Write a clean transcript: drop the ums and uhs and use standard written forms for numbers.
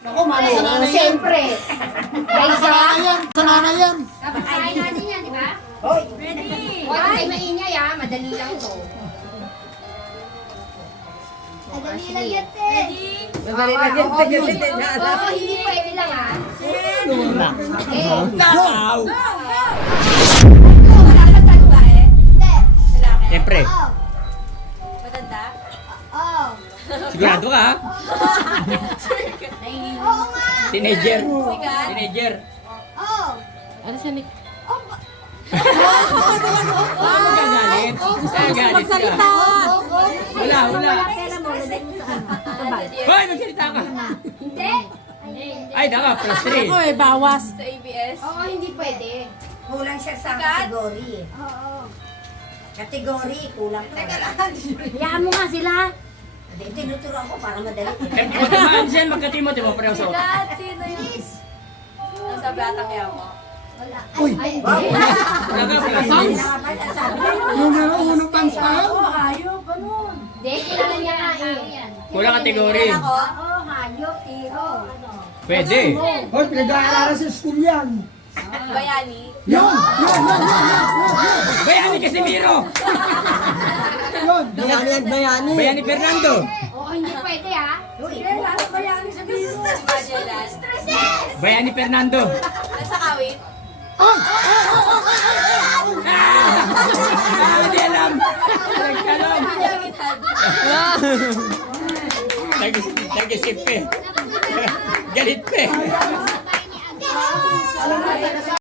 Ako, mali sa nanay yan. Siyempre. Guys, Sa nanay yan. Sa nanay yan. Dapat kain natin yan, di ba? Hoy. Ready! Huwag kayo maingay ha, madali lang to. Madali lang yan, te. Ready? Madali lang yan, te. Oo, hindi pwede lang ha. Wow. Malalaman ba eh? Hindi. Lalaki. Siyempre. Oo. Matanda? Oo. Sigurado ka ha? Oo nga. Teenager. Sikat? Teenager. Oo. Ano siya ni? Oo. Ano ka galit? Galit ka. Wala, wala. Hoy, magsalita ka. Hindi? Ay, tama, plus 3. Oy, bawas. Sa ABS? Oo, hindi pwede. Kulang siya sa Sikat? kategory. Oo. Kategory, kulang pa. Hayaan mo nga sila. Hindi, tinuturuan ko para madali. Magkatimaan siya, magkatimot, di ba? Pareho sa Sikat? Sino yun? Nasa batang kaya mo? Wala. Uy. Ay, Wala ka, plus 6. Uno pang sa. Hindi, kailangan niya kain. Kulang kategory. Ako? Oo, hayop, tiro. Pwede. Hoy, pinag-aaralan sa school yan. Bayani? Yun. Bayani Casimiro. Yun. Bayani Fernando. Oo, hindi pwede ha. Magellan? Bayani Fernando. Nasa kawit? Hindi alam. Nagtanong. Nag-isip eh. Galit pa eh.